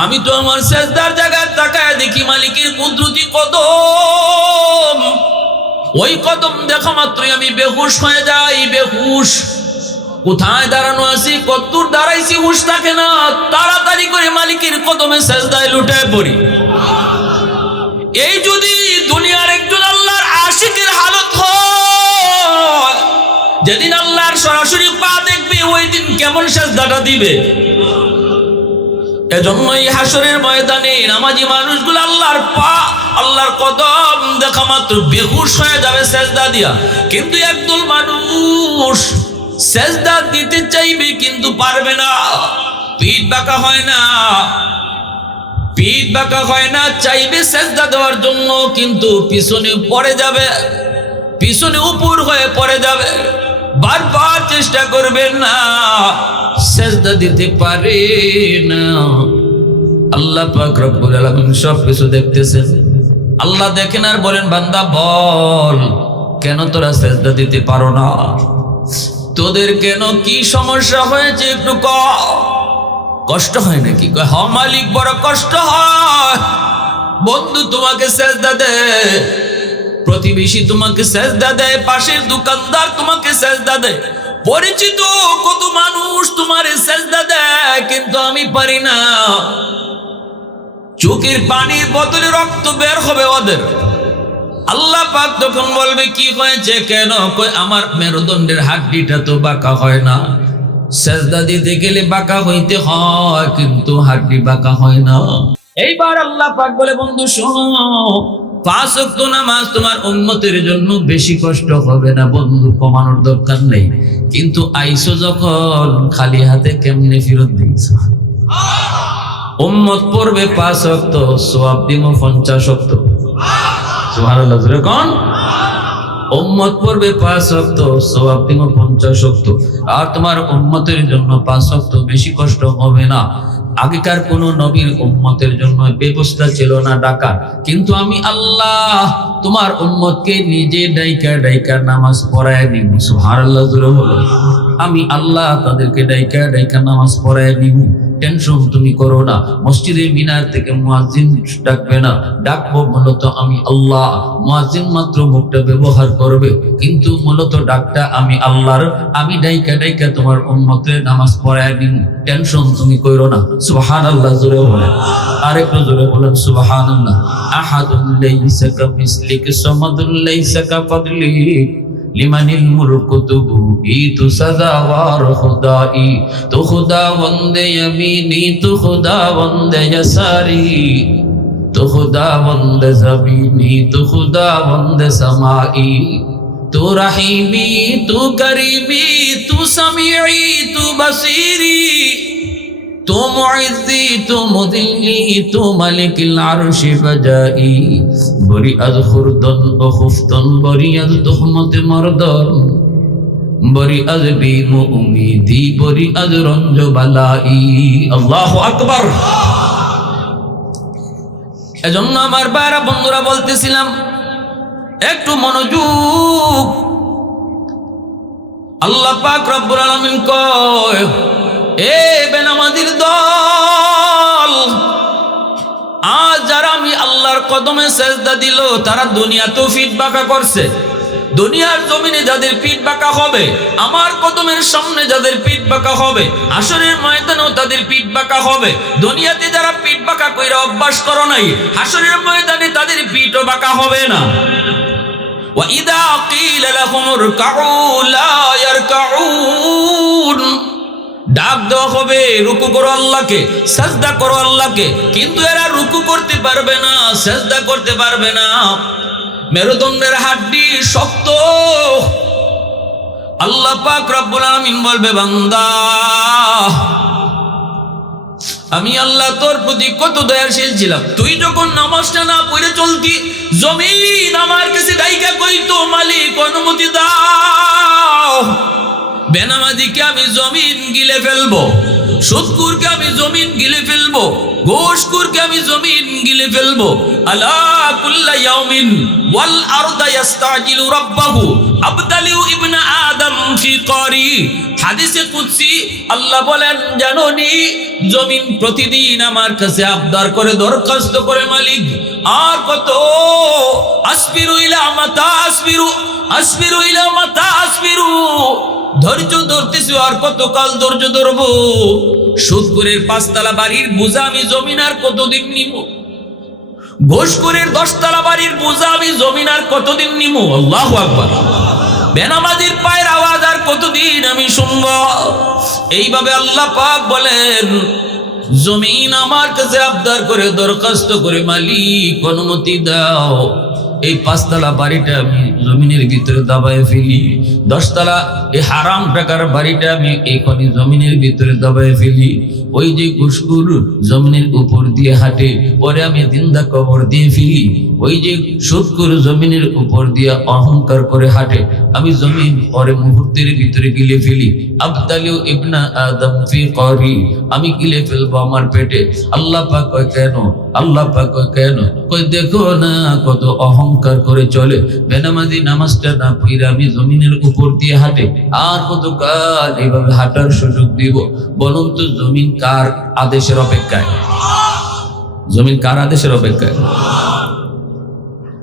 আমি তো আমার সেজদার জায়গায় তাকায় দেখি মালিকের কুদরতি কদম। ওই কদম দেখা মাত্রই আমি বেহুশ হয়ে যাই, বেহুশ। কোথায় দাঁড়ানো আছি, কতদূর দাঁড়াইছি হুশ থাকে না, তাড়াতাড়ি করে মালিকের কদমে সেজদায় লুটে পড়ি। এই যদি দুনিয়ার একজন আল্লাহর আশিকের হালত হয়, যেদিন আল্লাহর সরাসরি পা দেখবে ওই দিন কেমন সেজদাটা দিবে। এজন্যই হাসরের ময়দানে নামাজি মানুষগুলো আল্লাহর পা, আল্লাহর কদম দেখা মাত্র বেহুশ হয়ে যাবে সেজদা দিয়া। কিন্তু একদল মানুষ সেজদা দিতে চাইবে কিন্তু পারবে না, পিঠ বাঁকা হয় না, পিঠ বাঁকা হয় না। চাইবে সেজদা দেওয়ার জন্য কিন্তু পিছনে পড়ে যাবে, পিছনে উপর হয়ে পড়ে যাবে। বারবার চেষ্টা করবেন না, সেজদা দিতে পারে না। আল্লাহ পাক রব্বুল আলামিন সব কিছু দেখতেছেন। আল্লাহ দেখেন আর বলেন, বান্দা বল, কেন তোরা সেজদা দিতে পারো না? তোদের কেন কি সমস্যা হয়েছে একটু কষ্ট হয় নাকি? হ মালিক, বড় কষ্ট হয়। বন্ধু তোমাকে সেজদা দেয়, প্রতিবেশী তোমাকে সেজদা দেয়, পাশের দোকানদার তোমাকে সেজদা দেয়, পরিচিত কত মানুষ তোমার সেজদা দেয়, কিন্তু আমি পারি না। চোখের পানির বদলে রক্ত বের হবে ওদের। আল্লাহ পাক তখন বলবে, কি হয়েছে কেন? কই আমার মেরুদণ্ডের হাড্ডিটা তো বাঁকা হয় না। সেজদা দিতে গেলে বাঁকা হইতে হয়, কিন্তু হাড্ডি বাঁকা হয় না। এইবার আল্লাহ পাক বলে, বন্ধু শোনো, 5 ওয়াক্ত নামাজ তোমার উম্মতের জন্য বেশি কষ্ট হবে না বন্ধু, কমানোর দরকার নেই। কিন্তু আইসো যখন, খালি হাতে কেমনে ফেরত দিয়েছো? উম্মত পড়বে 5 ওয়াক্ত, সওয়াব দিমো 50 ওয়াক্ত। সুবহানাল্লাহ, জোরে কোন? উম্মত পড়বে 5 ওয়াক্ত, সওয়াব দিমো 50 ওয়াক্ত। আর তোমার উম্মতের জন্য 5 ওয়াক্ত বেশি কষ্ট হবে না। আগেকার কোন নবীর উম্মতের জন্য ব্যবস্থা ছিল না ডাকার, কিন্তু আমি আল্লাহ তোমার উম্মতকে নিজে ডাইকা ডাইকা নামাজ পড়ায় দিব। সুবহানাল্লাহ, জোরে বলো। আমি আল্লাহ তাদেরকে ডাইকা ডাইকা নামাজ পড়ায় দিব। টেনশন তুমি করো না। মসজিদের মিনার থেকে মুয়াজ্জিন ডাকবে না, ডাকবো মূলত আমি আল্লাহ। মুয়াজ্জিন মাত্র মুখটা ব্যবহার করবে, কিন্তু মূলত ডাকটা আমি আল্লাহর। আমি ডাইকা ডাইকা তোমার উম্মতের নামাজ পড়ায় দিব, টেনশন তুমি করো না। সুবহানাল্লাহ, জোরে বলেন। আরেকটু জোরে বলেন সুবহানাল্লাহ। আহাদুন লাইসা কামিসলিক সামাদুন লাইসা কাফাদলিক লিমানিল মুলকু তুবু সাদাওয়ার খুদাই, তো খুদা বন্দে ইয়ামিনি, তো খুদা বন্দে ইয়াসারি, তো খুদা বন্দে জমিনি, তো খুদা বন্দে সামাই, তো রহিমি, তো করিমি, তো সামিঈ, তো বসিরি, তো মুইজ্জি, তো মুদিল্লি, তো মালিকুল আরশি বাজাই, বরিআদ খুরদন ও খুফতন, বরিআদ তুহমত মরদন, বরিআদ বিমু উমিদি, বরিআদ রঞ্জ বালাই। আল্লাহু আকবার। এজন্য আমার ভাইরা বন্ধুরা বলতেছিলাম, একটু মনোযোগ। আল্লাহ পাক রব্বুল আলামিন কয়, এ বেনামাজির দল, আজ যারা আমি আল্লাহর কদমে সেজদা দিল, তারা দুনিয়াতেও পিঠ বাঁকা করছে। দুনিয়ার জমিনে যাদের পিঠ বাঁকা হবে, আমার কদমের সামনে যাদের পিঠ বাঁকা হবে, হাসরের ময়দানেও তাদের পিঠ বাঁকা হবে। দুনিয়াতে যারা পিঠ বাঁকা কইরা অভ্যাস করো নাই, হাসরের ময়দানে তাদের পিঠও বাঁকা হবে না। ওয়া ইযা ক্বিলা লাহুম ইরকাউ লা ইয়ারকাউন, ডাক দেওয়া হবে রুকু করো আল্লাহকে, সাজদা করো আল্লাহকে, কিন্তু এরা রুকু করতে পারবে না, সাজদা করতে পারবে না। মেরুদণ্ডের হাড্ডি শক্ত। আল্লাহ পাক রব্বুল আলামিন বলবে, বান্দা আমি আল্লাহ তোর প্রতি কত দয়াশীল ছিলাম। তুই যখন নামাজটা না পড়ে চলতি, জমিন আমার কাছে ডাইকা কইতো, মালিক অনুমতি দাও, বেনামাজিকে আমি জমিন গিলে ফেলবো, সুদখোরকে আমি জমিন গিলে ফেলবো, ঘুষখোরকে আমি জমিন গিলে ফেলবো। আলা কুল্লা ইয়াউমিন ওয়াল আরদা ইস্তাজিলু রাব্বাহু আবতালিউ ইবনা আদম ফি কারি। হাদিসে কুদসি আল্লাহ বলেন, জানোনি জমিন প্রতিদিন আমার কাছে আবদার করে, দরখাস্ত করে, মালিক আর কত, আসবিরু ইলা মাতা আসবিরু, আসবিরু ইলা মাতা আসবিরু, ধৈর্য ধরতেছি আর কতকাল ধৈর্য ধরবো? সুদখোরের 5 তলা বাড়ির বোঝা আমি জমিন আর কতদিন নিব? ঘুষখোরের 10 তলা বাড়ির বোঝা আমি জমিন আর কতদিন নিব? আল্লাহু আকবার। বেনামাজির পায়ের আওয়াজ আর কতদিন আমি শুনবো? এইভাবে আল্লাহ পাক বলেন, জমিন আমার কাছে আবদার করে, দরখাস্ত করে, মালিক অনুমতি দাও, এই 5 তলা বাড়িটা আমি জমিনের ভিতরে দাবায় ফেলি, 10 তলা এই হারাম টাকার বাড়িটা আমি এখানে জমিনের ভিতরে দাবায় ফেলি। ওই যে ঘুষখোর জমিনের উপর দিয়ে হাঁটে, পরে আমি জিন্দা কবর দিয়ে ফেলি। ওই যে সুদখোর জমিনের উপর দিয়ে অহংকার করে হাঁটে, আমি জমিন পরে মুহূর্তের ভিতরে গিলে ফেলি। আবতালিউ ইবনা আদম ফি কারি, আমি গিলে ফেলবো আমার পেটে। আল্লাহ পাক কয় কেন? আল্লাহ পাক কয় কেন? কই দেখো না কত অহংকার করে চলে, বেনামাজি নামাজটা না পড়ে আমি জমিনের উপর দিয়ে হাঁটে, আর কতকাল এইভাবে হাঁটার সুযোগ দিব? বলুন তো জমিন কার আদেশের অপেক্ষায়? জমিন কার আদেশের অপেক্ষায়?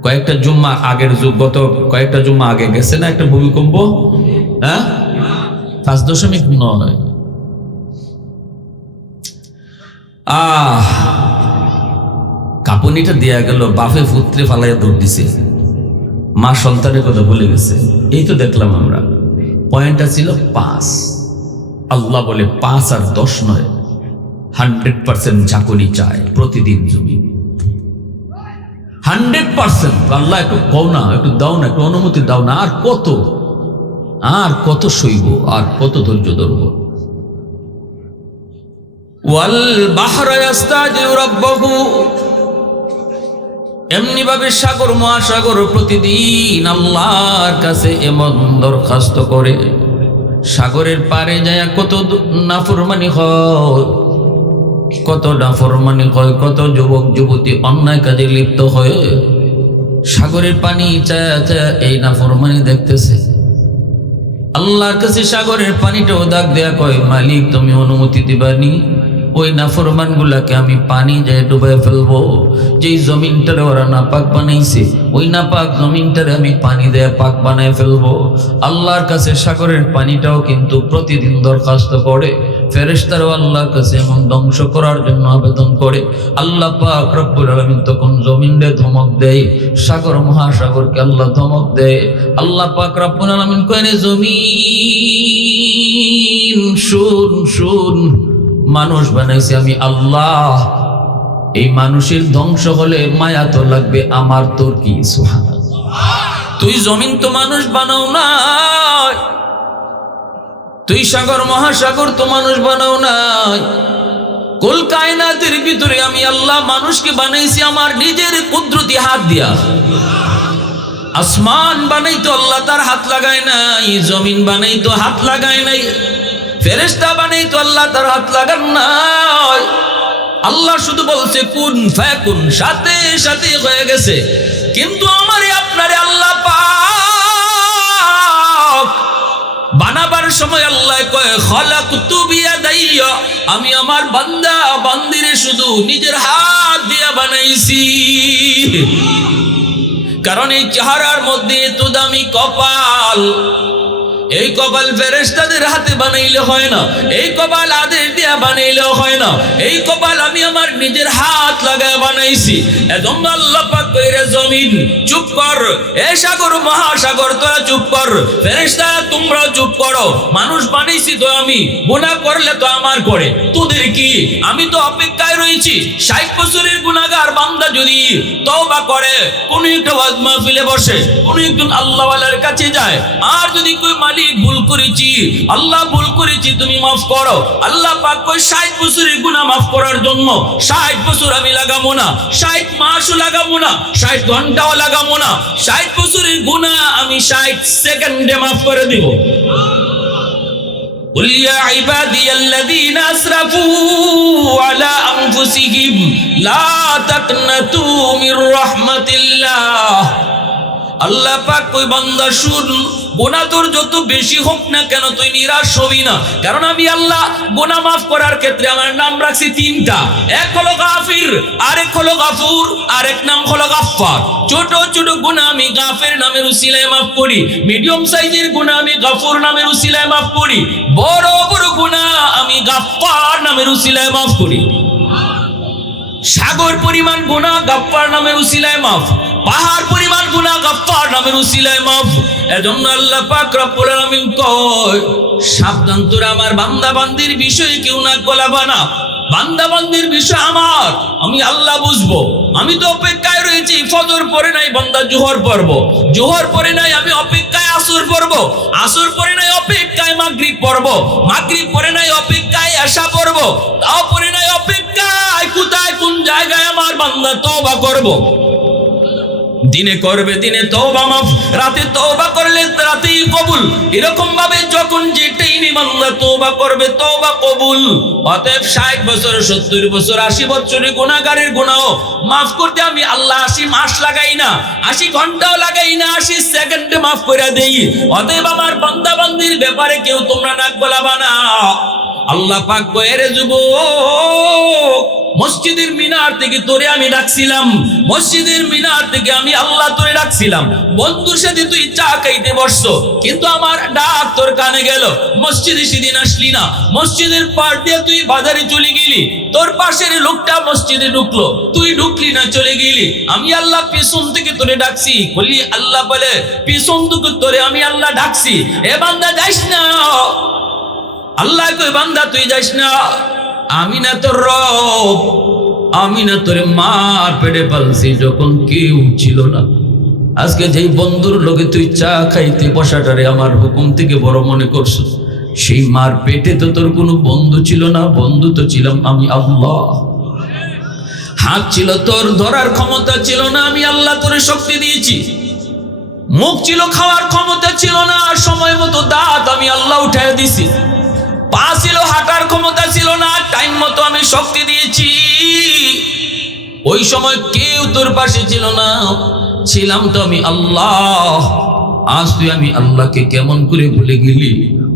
কয়েকটা জুম্মা আগের গত কয়েকটা জুম্মা আগে গেছে না একটা ভূমিকম্প, হ্যাঁ 5.9। কাঁপুনিটা দেয়া গেল, বাপে পুত্রে ফালাইয়া দৌড় দিছে, মা সন্তানের কথা ভুলে গেছে। এই তো দেখলাম আমরা। পয়েন্টটা ছিল 5। আল্লাহ বলে 5 আর 10 নয়, 100% ঝাঁকুনি চায় প্রতিদিন জমি, 100%। আল্লাহ একটু কও না, একটু দাও না, একটু অনুমতি দাও না, আর কত, আর কত সইব, আর কত ধৈর্য ধরব? ওয়াল বাহরা ইস্তাজিলু রাব্বাহু, এমনি ভাবে সাগর মহাসাগর প্রতিদিন আল্লাহর কাছে এমন দরখাস্ত করে। সাগরের পারে যায় কত নাফরমানি হয়, কত নাফরমানি হয়, কত যুবক যুবতী অন্যায় কাজে লিপ্ত হয়ে সাগরের পানি চায়া চায়া এই নাফরমানি দেখতেছে। আল্লাহর কাছে সাগরের পানিটাও ডাক দেয়া কয়, মালিক তুমি অনুমতি দিবানি ওই নাফরমান গুলাকে আমি পানি যায় ডুবাই ফেলবো। যেই জমিনটারে ওরা নাপাক বানাইছে, ওই নাপাক জমিনটারে আমি পানি দেয়া পাক বানায় ফেলবো। আল্লাহর কাছে সাগরের পানিটাও কিন্তু প্রতিদিন দরখাস্ত করে। ফেরেশতারাও আল্লাহর কাছে এমন ধ্বংস করার জন্য আবেদন করে। আল্লাহ পাক রব্বুল আলামিন তখন জমিনরে ধমক দেয়, সাগর মহাসাগরকে আল্লাহ ধমক দেয়। আল্লাহ পাক রব্বুল আলামিন কয়, জমিন শুন শুন, মানুষ বানাইছি আমি আল্লাহ, এই মানুষের ধ্বংস হলে মায়া তো লাগবে, আমার তোর কি? সুবহানাল্লাহ। তুই জমিন তো মানুষ বানাও নাই, তুই সাগর মহাসাগর তো মানুষ বানাও নাই। কুল কায়নাতের ভিতরে আমি আল্লাহ মানুষকে বানাইছি আমার নিজের কুদরতি হাত দিয়া। আসমান বানাইতো আল্লাহ তার হাত লাগায় নাই, জমিন বানাইতো হাত লাগায় নাই, ফেরেশতা বানাইতো আল্লাহ তার হাত লাগান নাই। আল্লাহ শুধু বলছে কুন ফায়াকুন, সাথে সাথে হয়ে গেছে। কিন্তু আমারে আপনারে আল্লাহ পাক বানাবার সময় আল্লাহ কয়, খালাকতু বিয়াদাইয়া, আমি আমার বান্দা বান্দিরে শুধু নিজের হাত দিয়া বানাইছি। কারণ এই চেহারার মধ্যে এত দামি কপাল, এই কপাল ফেরেশতাদের হাতে বানাইলে হয় না, এই কপাল আদেশ দিয়া বানাইলেও হয় না, এই কপাল আমি আমার নিজের হাত লাগায় বানাইছি। এজন্য আল্লাহ পাক কইরে, জমিন চুপ কর, এ সাগর মহাসাগর তোরা চুপ কর, ফেরেশতারা তোমরাও চুপ করো। মানুষ বানাইছি তো আমি, গুনাহ করলে তো আমার করে, তোদের কি? আমি তো অপেক্ষায় রয়েছি 60 বছরের গুনাহগার বান্দা যদি তওবা করে, কোন একটা ওয়াজ মাহফিলে বসে, কোন একজন আল্লাহওয়ালার কাছে যায়, আর যদি কই ভুল করেছি, আল্লাহ ভুল করেছি তুমি মাফ করো, আল্লাহ পাক কই 60 বছরের গুনাহ মাফ করার জন্য 60 বছর আমি লাগাবো না, 60 মাসও লাগাবো না, 60 ঘন্টাও লাগাবো না, 60 বছরের গুনাহ আমি 60 সেকেন্ডে মাফ করে দিব। قل يا عبادي الذين أسرفوا على أنفسهم لا تقنطوا من رحمة الله আল্লাহ পাক কই বান্দা শুন, গুনাহ তোর যত বেশি হোক না কেন তুই নিরাশ হবি না, কারণ আমি আল্লাহ গুনাহ মাফ করার ক্ষেত্রে আমার নাম রাখছি তিনটা। এক হলো গাফির, আরেক হলো গাফুর, আরেক নাম হলো গাফফার। ছোট ছোট গুনাহ আমি গাফির নামের উসিলায় মাফ করি, মিডিয়াম সাইজের গুনাহ আমি গাফুর নামের উসিলায় মাফ করি, বড় বড় গুনাহ আমি গাফফার নামের উসিলায় মাফ করি। সাগর পরিমাণ গুনাহ গাফফার নামের উসিলায় মাফ, পাহাড় পরিমাণ গুনাহ গাফফার নামের উসিলায় মাফ। এজন্য আল্লাহ পাক রব্বুল আলামিন কয়, সাবধান তোরা আমার বান্দা বান্দির বিষয়ে কেউ নাক গলাবা না। বান্দা বান্দির বিষয় আমার, আমি আল্লাহ বুঝবো। আমি তো অপেক্ষায় রয়েছি, ফজর পরে নাই বান্দা জোহর পড়ব, জোহর পরে নাই আমি অপেক্ষায় আসর পড়ব, আসর পরে নাই অপেক্ষায় মাগরিব পড়ব, মাগরিব পরে নাই অপেক্ষায় এশা পড়ব, তাও পরে নাই অপেক্ষায় কোথায় কোন জায়গায় আমার বান্দা তওবা করব। দিনে করবে দিনে তওবা মাফ, রাতে তওবা করলে রাতেই কবুল। এরকম ভাবে যখন যেটাই বান্দা তওবা করবে তওবা কবুল। অতএব 60 বছর 70 বছর 80 বছরের গুনাহগারের গুনাহ মাফ করতে আমি আল্লাহ 80 মাস লাগাই না, 80 ঘন্টাও লাগাই না, 80 সেকেন্ডে মাফ করে দেই। অতএব আমার বান্দা বান্দির ব্যাপারে কেউ তোমরা নাক গলাবা না। আল্লাহ পাক কয়, রে যুবক, মসজিদের মিনার থেকে তোরে আমি ডাকছিলাম, মসজিদের মিনার থেকে আমি আল্লাহ তোরে ডাকছিলাম। বন্ধুর সাথে তুই চা খাইতে বসছো, কিন্তু আমার ডাক তোর কানে গেল, মসজিদে সেদিন আসলি না। মসজিদের পার দিয়ে তুই বাজারে চলে গেলি, তোর পাশের লোকটা মসজিদে ঢুকলো, তুই ঢুকলি না, চলে গেলি। আমি আল্লাহ পিছন থেকে তোরে ডাকছি। বলি আল্লাহ বলে, পিছন থেকে তোরে আমি আল্লাহ ডাকছি, এ বান্দা যাইস না। আল্লাহ কই, বান্দা তুই যাইস না, আমি না তোর রব, আমি না তোরে মার পেটে পালছি যখন কেউ ছিল না। আজকে যেই বন্ধুর লোকে তুই চা খাইতে বসাটারে আমার হুকুম থেকে বড় মনে করছো, সেই মার পেটে তো তোর কোনো বন্ধু ছিল না, বন্ধু তো ছিলাম আমি আল্লাহ। হাত ছিল তোর, ধরার ক্ষমতা ছিল না, আমি আল্লাহ তোরে শক্তি দিয়েছি। মুখ ছিল, খাওয়ার ক্ষমতা ছিল না, সময় মতো দাঁত আমি আল্লাহ উঠায় দিছি। পা ছিল, হাঁটার ক্ষমতা ছিল না, টাইম মতো আমি শক্তি দিয়েছি। ওই সময় কেউ তোর পাশে ছিল না, ছিলাম তো আমি আল্লাহ। আজ তুই আমি আল্লাহকে কেমন করে ভুলে গেলি?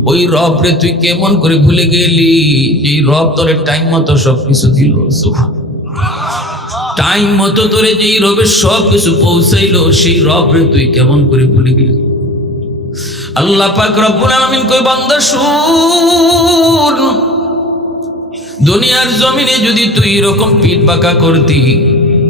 ওই রব রে তুই কেমন করে ভুলে গেলি? এই রব তোরে টাইম মতো সবকিছু দিল, টাইম মতো তোরে যেই রবের সবকিছু পৌঁছাইলো, সেই রব রে তুই কেমন করে ভুলে গেলি? আল্লাহ পাক রব্বুল আলামিন কই, বান্দা শুন, দুনিয়ার জমিনে যদি তুই এরকম পিঠ বাঁকা করতি,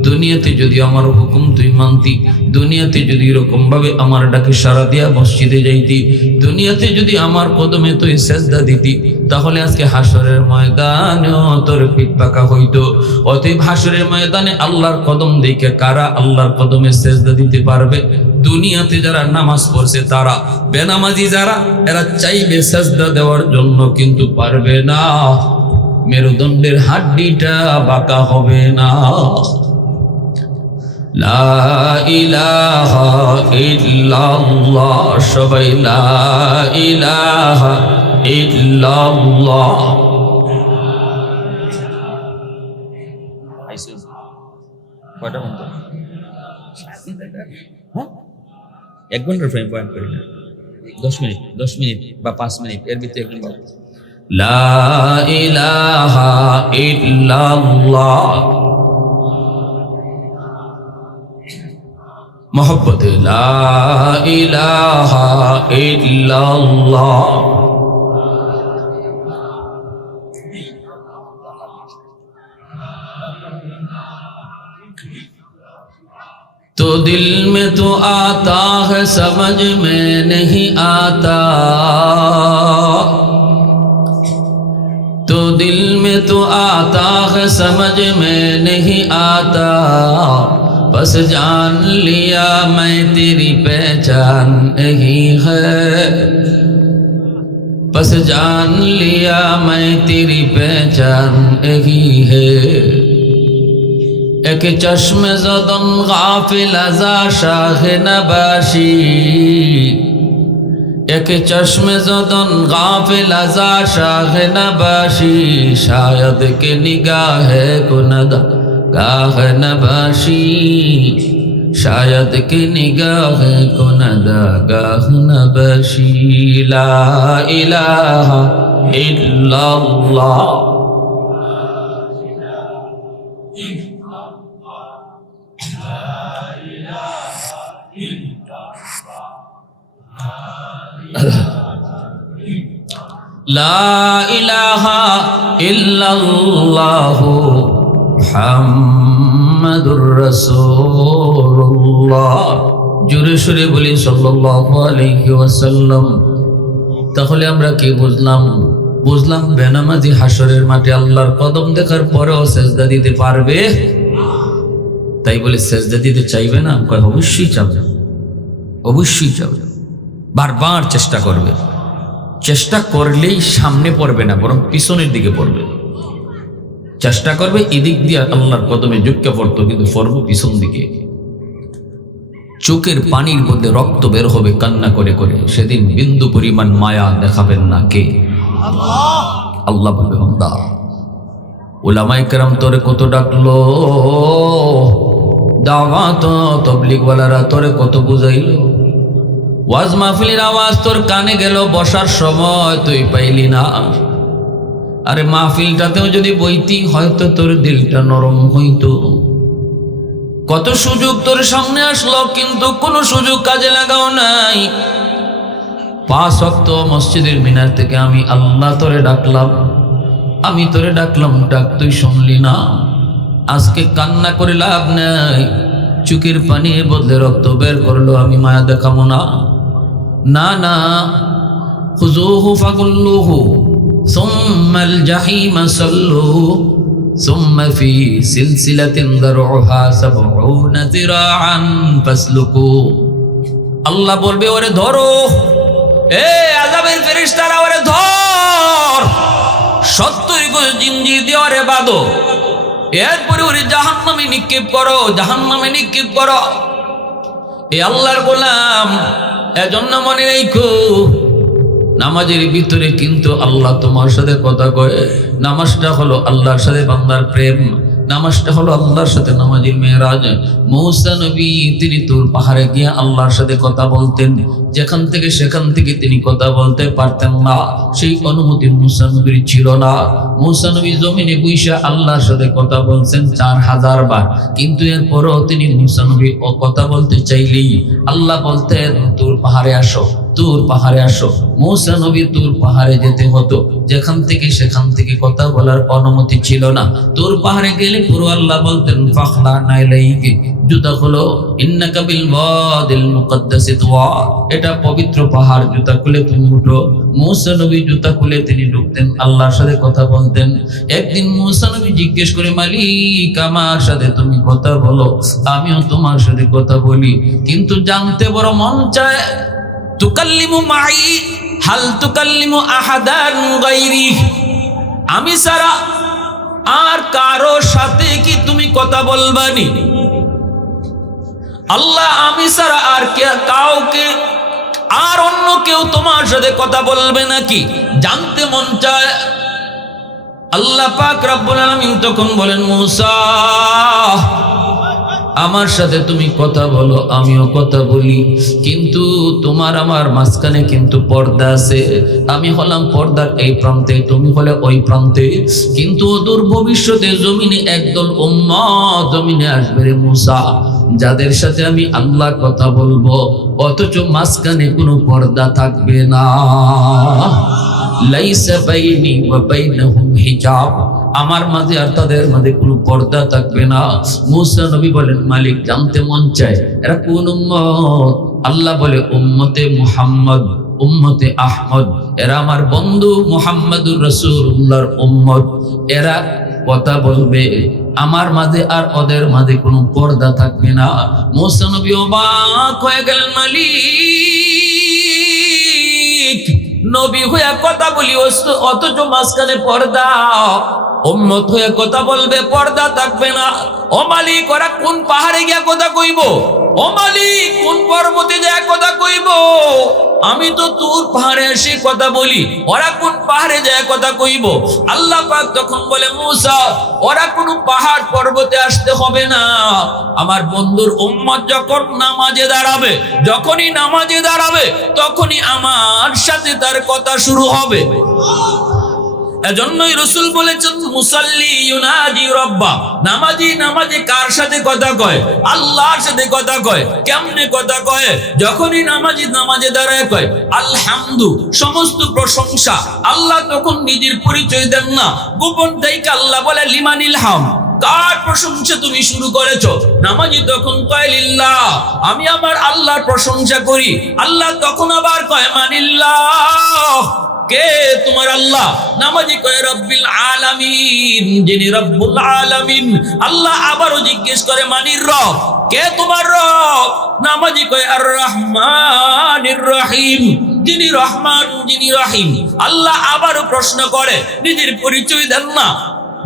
দুনিয়াতে যদি আমার হুকুম তুই মানতি, দুনিয়াতে যদি এরকম ভাবে আমার ডাকে সাড়া দিয়া মসজিদে যাইতি, দুনিয়াতে যদি আমার কদমে তুই সেজদা দিতি, তাহলে আজকে হাসরের ময়দানেও তোর পিঠ বাঁকা হইতো। অতএব হাসরের ময়দানে আল্লাহর কদম দেখে কারা আল্লাহর কদমে সেজদা দিতে পারবে? দুনিয়াতে যারা নামাজ পড়ছে তারা, বেনামাজি যারা, এরা চাইবে সেজদা দেওয়ার জন্য কিন্তু পারবে না। মেরুদণ্ডের হাড্ডিটা বাঁকা হবে না। লা ইলাহা ইল্লাল্লাহ, সবাই লা ইলাহা ইল্লাল্লাহ। কয়টা বন্ধ? 1 ঘন্টার ফ্রেম পয়েন্ট করি না, 10 মিনিট 10 মিনিট বা 5 মিনিট, এর ভিতরে একদম লা ইলাহা ইল্লাল্লাহ। मोहब्बत ला इलाहा इल्लल्लाह। तो दिल में तो आता है, समझ में नहीं आता, तो दिल में तो आता है, समझ में नहीं आता, बस जान लिया मैं तेरी पहचान नहीं है, बस जान लिया मैं तेरी पहचान नहीं है। एक चश्म ज़दन गाफिल अज़ा शाह नबाशी, একে চশমে জদন গাফিল আজা শাহ নবাসী শায়দ কে নিগাহে কুনদা গাহ নবাসী শায়দ কে নিগাহে কুনদা গাহ নবাসী লা ইলাহা ইল্লাল্লাহ লা ইলাহা ইল্লাল্লাহু মুহাম্মাদুর রাসূলুল্লাহ। জোরে সোরে বলি সাল্লাল্লাহু আলাইহি ওয়াসাল্লাম। তাহলে আমরা কি বুঝলাম বেনামাজি হাসরের মাঠে আল্লাহর কদম দেখার পরেও সেজদা দিতে পারবে, তাই বলে সেজদা দিতে চাইবে না? কয় অবশ্যই চাবে, অবশ্যই চাবে, বারবার চেষ্টা করবে। চেষ্টা করলেই সামনে পড়বে না, বরং পিছনের দিকে পড়বে। চেষ্টা করবে এদিক দিয়ে আল্লাহর কদমে ঝুঁকে পড়তো, কিন্তু পড়বো পিছন দিকে। চোখের পানির মধ্যে রক্ত বের হবে কান্না করে করে। সেদিন বিন্দু পরিমাণ মায়া দেখাবেন না কে? আল্লাহ বলবে, বান্দা উলামায়ে কেরাম তোরে কত ডাকলো, দাওয়াত তাবলীগওয়ালারা তোরে কত বুঝাইলো, ওয়াজ মাহফিলের আওয়াজ তোর কানে গেল, বসার সময় তুই পাইলি না। আরে মাহফিলটাতেও যদি বইতি হয়তো তোর দিলটা নরম হইতো। কত সুযোগ তোর সামনে আসলো, কিন্তু কোনো সুযোগ কাজে লাগাও নাই। 5 ওয়াক্ত মসজিদের মিনার থেকে আমি আল্লাহ তোরে ডাকলাম, আমি তোরে ডাকলাম, ডাক তুই শুনলি না। আজকে কান্না করে লাভ নাই, চোখের পানির বদলে রক্ত বের করলো, আমি মায়া দেখাবো না। না না, খুযুহু ফাগুল্লুহু সুম্মাল জাহিমা সাল্লুহু সুম্মা ফি সিলসিলাতিন দারউহা ৭০ যিরাআন ফাসলুকু। আল্লাহ বলবে, ওরে ধরো, এ আযাবের ফেরেশতারা, ওরে ধর, ৭০ গজ জিঞ্জির দিয়ে ওরে বাঁধো, এরপরে ওরে জাহান্নামে নিক্ষেপ করো, জাহান্নামে নিক্ষেপ করো। এই আল্লাহর গোলাম, এজন্য মনে রেখো, নামাজের ভিতরে কিন্তু আল্লাহ তোমার সাথে কথা কয়। নামাজটা হলো আল্লাহর সাথে বান্দার প্রেম, নামাজটা হলো আল্লাহর সাথে নামাজের মেরাজ। মূসা নবী তিনি তুর পাহাড়ে গিয়ে আল্লাহর সাথে কথা বলতেন, যেখান থেকে সেখান থেকে তিনি কথা বলতে পারতেন না, সেই অনুমতি মূসা নবীর ছিল না। মূসা নবী জমিনে বৈশা আল্লাহর সাথে কথা বলছেন 4000 বার, কিন্তু এরপরও তিনি মূসা নবী ও কথা বলতে চাইলেই আল্লাহ বলতেন, তুর পাহাড়ে আসো, তুর পাহাড়ে আসো। মূসা নবী তুর পাহাড়ে যেতে হতো, যেখান থেকে সেখান থেকে কথা বলার অনুমতি ছিল না। তুর পাহাড়ে গেলে পুরো আল্লাহ বলতেন, ফাখলা নাইলাইকি, জুতা খুলো, ইন্নাকা বিল ওয়াদিল মুকদ্দাসি তুয়া, এটা পবিত্র পাহাড়, জুতা খুলে তুমি উঠো। মূসা নবী জুতা খুলে তিনি ঢুকতেন, আল্লাহর সাথে কথা বলতেন। একদিন মূসা নবী জিজ্ঞেস করে, মালিক আমার সাথে তুমি কথা বলো, আমিও তোমার সাথে কথা বলি, কিন্তু জানতে বড় মন চায়, তুকাল্লিমু মাই হাল তুকাল্লিমু আহাদান গায়রি, আমি ছাড়া আর কারো সাথে কি তুমি কথা বলবানি? আল্লাহ, আমি ছাড়া আর কাউকে, আর অন্য কেউ তোমার সাথে কথা বলবে নাকি? জানতে মন চায়। আল্লাহ পাক রব্বুল আলামিন তখন বলেন, মূসা আমার সাথে তুমি কথা বলো, আমিও কথা বলি, কিন্তু তোমার আমার মাঝখানে কিন্তু পর্দা আছে। আমি হলাম পর্দার এই প্রান্তে, তুমি হলে ওই প্রান্তে, কিন্তু দূর ভবিষ্যতে জমিনে একদল উম্মত জমিনে আসবে রে মূসা, যাদের সাথে আমি আল্লাহ কথা বলবো, অথচ মাঝখানে কোনো পর্দা থাকবে না। লাইসা বাইনি ওয়া বাইনাহুম হিজাব, আমার মাঝে আর তাদের মাঝে কোনো পর্দা থাকবে না। মূসা নবী বলেন, মালিক জানতে মন চায় এরা কোন উম্মত? আল্লাহ বলে, উম্মতে মুহাম্মদ, উম্মতে আহমদ, এরা আমার বন্ধু মুহাম্মাদুর রাসূলুল্লাহর উম্মত। এরা কথা বলবে, আমার মাঝে আর ওদের মাঝে কোনো পর্দা থাকবে না। মূসা নবী অবাক হয়ে গেলেন, মালিক নবী হইয়া কথা বলি, অথচ মাঝখানে পর্দা। উম্মত হয়ে কথা বলবে, পর্দা থাকবে না। ও মালিক, ওরা কোন পাহাড়ে গিয়া কথা কইব? ও মালিক, কোন পর্বতে যায় কথা কইব? আমি তো তোর পাহাড়ে এসে কথা বলি, ওরা কোন পাহাড়ে যায় কথা কইব? আল্লাহ পাক তখন বলে, মূসা, ওরা কোন পাহাড় পর্বতে আসতে হবে না। আমার বন্ধুর উম্মত যখন নামাজে দাঁড়াবে, যখনই নামাজে দাঁড়াবে, তখনই আমার সাথে তার কথা শুরু হবে। এজন্যই রাসূল বলেছেন, মুসাল্লি ইউনাজি রাব্বা, নামাজি নামাজে কার সাথে কথা কয়? আল্লাহর সাথে কথা কয়। কেমনে কথা কয়? যখনই নামাজি নামাজে দাঁড়ায় কয় আলহামদু, সমস্ত প্রশংসা। আল্লাহ তখন নিজের পরিচয় দেন না, গোপন থেকে আল্লাহ বলে লিমানিল হাম, কার প্রশংসা তুমি শুরু করেছো? নামাজি তখন কয় লিল্লাহ, আমি আমার আল্লাহর প্রশংসা করি। আল্লাহ তখন আবার কয় মানিল্লাহ, কে তোমার আল্লাহ? নামাজি কয় রব্বিল আলামিন, যিনি রব্বুল আলামিন। আল্লাহ আবারও জিজ্ঞেস করে মানির রব, কে তোমার রব? নামাজি কয় আর রহমানির রহিম, যিনি রহমান, যিনি রহিম। আল্লাহ আবারও প্রশ্ন করে, নিজের পরিচয় দেন না।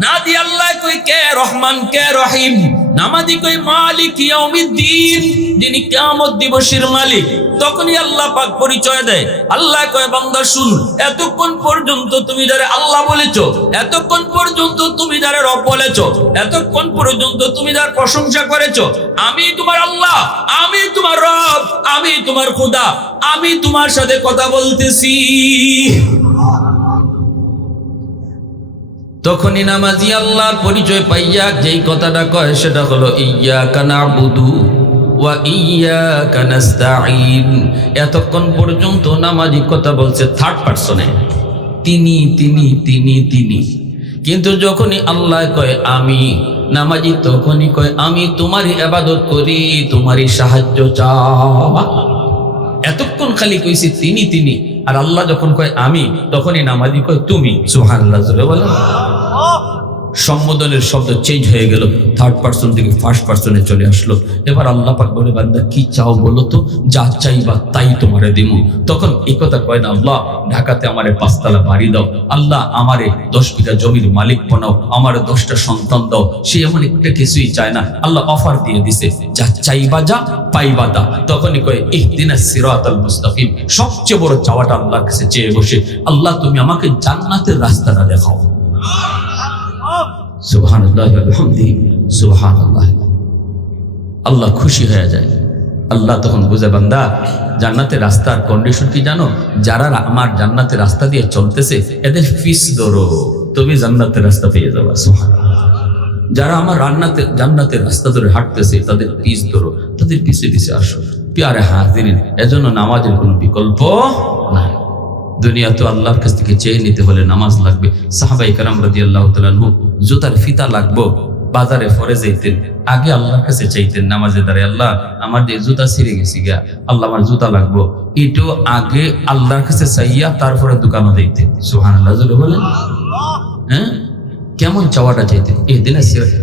না দি আল্লাহ কই কে রহমান, কে রহিম? নামাজি কই মালিক ইয়াউমিদ্দিন, যিনি কিয়ামত দিবসের মালিক। তখনই আল্লাহ পাক পরিচয় দেয়। আল্লাহ কয় বান্দা শুন, এতক্ষণ পর্যন্ত তুমি যারে আল্লাহ বলেছো, এতক্ষণ পর্যন্ত তুমি যারে রব বলেছো, এতক্ষণ পর্যন্ত তুমি যার প্রশংসা করেছো, আমি তোমার আল্লাহ, আমি তোমার রব, আমি তোমার খোদা, আমি তোমার সাথে কথা বলতেছি। তখনই নামাজি আল্লাহর পরিচয় পাইয়া যেই কথাটা কয় সেটা হলো ইয়্যাকা না'বুদু ওয়া ইয়্যাকা নাস্তাঈন। এতক্ষণ পর্যন্ত নামাজি কথা বলছে থার্ড পারসনে, তিনি তিনি তিনি তিনি। কিন্তু যখনই আল্লাহ কয় আমি, নামাজি তখনই কয় আমি তোমারই ইবাদত করি, তোমারই সাহায্য চাই। এতক্ষণ খালি কইছি তিনি তিনি, আর আল্লাহ যখন কয় আমি, তখনই নামাজি কয় তুমি। সুবহানাল্লাহ, জোরে বলেন। সম্বোধনের শব্দ চেঞ্জ হয়ে গেল, থার্ড পারসন থেকে ফার্স্ট পারসনে চলে আসলো। এবার আল্লাহ পাক বলে, বান্দা কি চাও বলো তো, যা চাইবা তাই তোমারে দিমু। তখন এই কথা কয় না আল্লাহ ঢাকাতে আমারে 5 তলা বাড়ি দাও, আল্লাহ আমারে 10 বিঘা জমির মালিক বানাও, আমারে 10টা সন্তান দাও। সে এমন একটা কিছুই চায় না, আল্লাহ অফার দিয়ে দিছে, যা চাইবা যা পাইবা তা। তখনই কয় ইহদিনাস সিরাতাল মুস্তাকিম। সবচেয়ে বড় চাওয়াটা আল্লাহর কাছে চেয়ে বসে, আল্লাহ তুমি আমাকে জান্নাতের রাস্তাটা দেখাও। সুবহানাল্লাহ আলহামদুলিল্লাহ, সুবহানাল্লাহ। আল্লাহ খুশি হয়ে যায়। আল্লাহ তখন বুঝে, বান্দা জান্নাতের রাস্তার কন্ডিশন কি জানো? যারা আমার জান্নাতের রাস্তা দিয়ে চলতেছে এদের ফিস ধরো, তুমি জান্নাতের রাস্তা পেয়ে যাবা। সুবহানাল্লাহ। যারা আমার জান্নাতের রাস্তা ধরে হাঁটতেছে তাদের পিস ধরো, তাদের পিছে পিছে আসো। প্যারে হাজিরিন, এজন্য নামাজের কোনো বিকল্প নাই। দুনিয়া তো আল্লাহর কাছ থেকে চেয়ে নিতে হলে নামাজ লাগবে। সাহাবায়ে কেরাম রাদিয়াল্লাহু তাআলা আনহু জুতার ফিতা লাগবো, বাজারে পরে যাইতেন, আগে আল্লাহর কাছে চাইতেন নামাজে দাঁড়ায়, আল্লাহ আমার যে জুতা ছিঁড়ে গেছি গা, আল্লাহ আমার জুতা লাগবো। এটু আগে আল্লাহর কাছে চাইয়া তারপরে দোকানে দিতেন। সুবহানাল্লাহ, জোরে বলেন। হ্যাঁ, কেমন চাওয়াটা চাইতেন?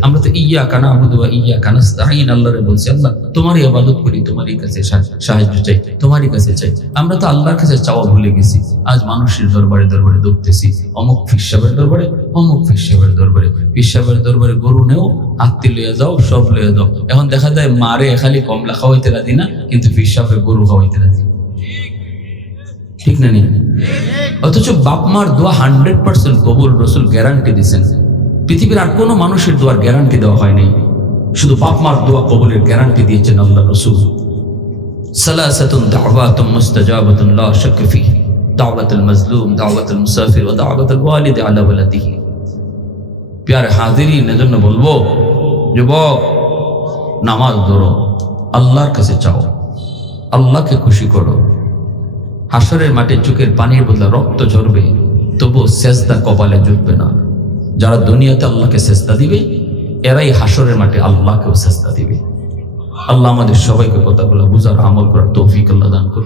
আমরা তো ইয়্যাকা না'বুদু ওয়া ইয়্যাকা নাস্তাঈন আল্লাহরে বলছি, আল্লাহ তোমারই ইবাদত করি, তোমারই কাছে সাহায্য চাই, তোমারই কাছে চাই। আমরা তো আল্লাহর কাছে চাওয়া ভুলে গেছি। আজ মানুষের দরবারে দরবারে দৌড়তেছি, অমুক পীর সাহেবের দরবারে, অমুক পীর সাহেবের দরবারে। পীর সাহেবের দরবারে গরু নেও, আত্মি লইয়া যাও, সব লইয়া যাও। এখন দেখা যায় মারে খালি কমলা খাওয়াইতে রাজি না, কিন্তু পীর সাহেবের গরু খাওয়াইতে রাজি। ঠিক না? নেই? অথচ বাপ মার দোয়া 100% কবুল রাসূল গ্যারান্টি দিয়েছেন। পৃথিবীর আর কোনো মানুষের দোয়ার গ্যারান্টি দেওয়া হয়নি, শুধু বাপ মার দোয়া কবুলের গ্যারান্টি দিয়েছেন আল্লাহ রাসূল। সালাসাতুন দাওয়াতুন মুস্তাজাবাতুন লা শাক্কা ফিহি, দাওয়াতুল মাজলুম, দাওয়াতুল মুসাফির ওয়া দাওয়াতুল ওয়ালিদ আলা ওয়ালাদিহি। প্যারে হাজিরিন, এজন্য বলবো যুবক, নামাজ ধরো, আল্লাহর কাছে চাও, আল্লাহকে খুশি করো। হাসরের মাঠে চোখের পানির বদলে রক্ত ঝরবে, তবু সেজদা কপালে জুটবে না। যারা দুনিয়াতে আল্লাহকে সেজদা দিবে, এরাই হাসরের মাঠে আল্লাহকেও সেজদা দিবে। আল্লাহ আমাদের সবাইকে কথাগুলো বুঝার, আমল করার তৌফিক আল্লাহ দান করুন।